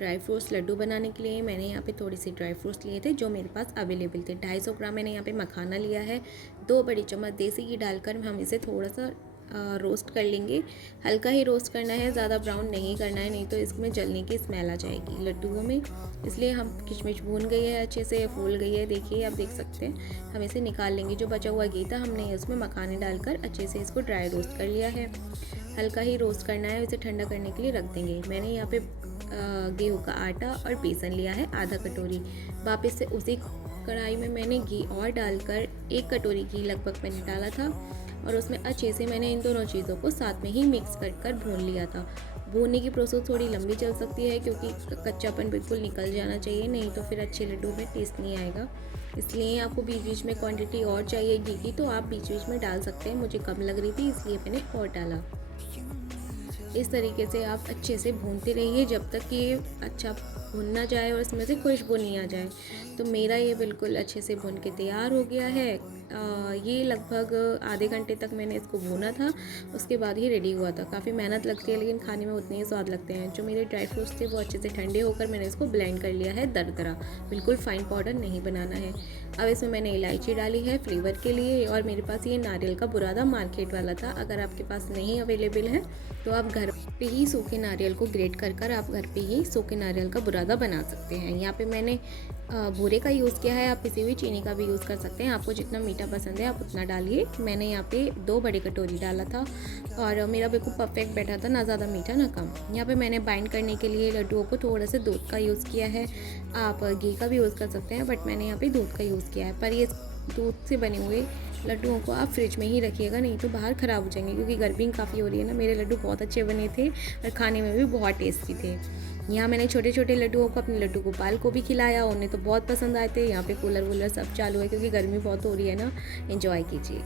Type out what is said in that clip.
Dry fruits Laddu बनाने के लिए मैंने यहाँ पे थोड़ी सी ड्राई फ्रूट्स लिए थे जो मेरे पास अवेलेबल थे। 250 ग्राम मैंने यहाँ पे मखाना लिया है। 2 बड़ी चम्मच देसी घी डालकर हम इसे थोड़ा सा रोस्ट कर लेंगे। हल्का ही रोस्ट करना है, ज़्यादा ब्राउन नहीं करना है, नहीं तो इसमें जलने की स्मेल आ जाएगी लड्डुओं में। इसलिए हम किशमिश भून गई है, अच्छे से फूल गई है, देखिए आप देख सकते हैं। हम इसे निकाल लेंगे। जो बचा हुआ घी था हमने इसमें मखाने डालकर अच्छे से इसको ड्राई रोस्ट कर लिया है। हल्का ही रोस्ट करना है, इसे ठंडा करने के लिए रख देंगे। मैंने यहाँ पे गेहूँ का आटा और बेसन लिया है आधा कटोरी। वापस से उसी कढ़ाई में मैंने घी और डालकर 1 कटोरी घी लगभग मैंने डाला था और उसमें अच्छे से मैंने इन दोनों चीज़ों को साथ में ही मिक्स कर भून लिया था। भूनने की प्रोसेस थोड़ी लंबी चल सकती है क्योंकि कच्चापन बिल्कुल निकल जाना चाहिए, नहीं तो फिर अच्छे लड्डू में टेस्ट नहीं आएगा। इसलिए आपको बीच बीच में क्वांटिटी और चाहिए घी की तो आप बीच बीच में डाल सकते हैं। मुझे कम लग रही थी इसलिए मैंने और डाला। इस तरीके से आप अच्छे से भूनते रहिए जब तक ये अच्छा भुन ना जाए और इसमें से खुशबू नहीं आ जाए। तो मेरा ये बिल्कुल अच्छे से भुन के तैयार हो गया है। ये लगभग आधे घंटे तक मैंने इसको भूना था, उसके बाद ही रेडी हुआ था। काफ़ी मेहनत लगती है लेकिन खाने में उतने ही स्वाद लगते हैं। जो मेरे ड्राई फ्रूट्स थे वो अच्छे से ठंडे होकर मैंने इसको ब्लेंड कर लिया है दरदरा, बिल्कुल फाइन पाउडर नहीं बनाना है। अब इसमें मैंने इलायची डाली है फ्लेवर के लिए और मेरे पास ये नारियल का बुरादा मार्केट वाला था। अगर आपके पास नहीं अवेलेबल है तो आप घर पे ही सूखे नारियल को ग्रेट कर आप घर पे ही सूखे नारियल का बुरादा बना सकते हैं। यहाँ पे मैंने बूरे का यूज़ किया है, आप किसी भी चीनी का भी यूज़ कर सकते हैं। आपको जितना मीठा पसंद है आप उतना डालिए। मैंने यहाँ पे 2 बड़ी कटोरी डाला था और मेरा बिल्कुल परफेक्ट बैठा था, ना ज़्यादा मीठा ना कम। यहाँ पे मैंने बाइंड करने के लिए लड्डुओं को थोड़ा सा दूध का यूज़ किया है। आप घी का भी यूज़ कर सकते हैं बट मैंने यहाँ पे दूध का यूज़ किया है। पर ये दूध से बने हुए लड्डुओं को आप फ्रिज में ही रखिएगा, नहीं तो बाहर ख़राब हो जाएंगे क्योंकि गर्मी काफ़ी हो रही है ना। मेरे लड्डू बहुत अच्छे बने थे और खाने में भी बहुत टेस्टी थे। यहाँ मैंने छोटे छोटे लड्डुओं को अपने लड्डू गोपाल को भी खिलाया, उन्हें तो बहुत पसंद आए थे। यहाँ पे कूलर वूलर सब चालू है क्योंकि गर्मी बहुत हो रही है ना। एंजॉय कीजिए।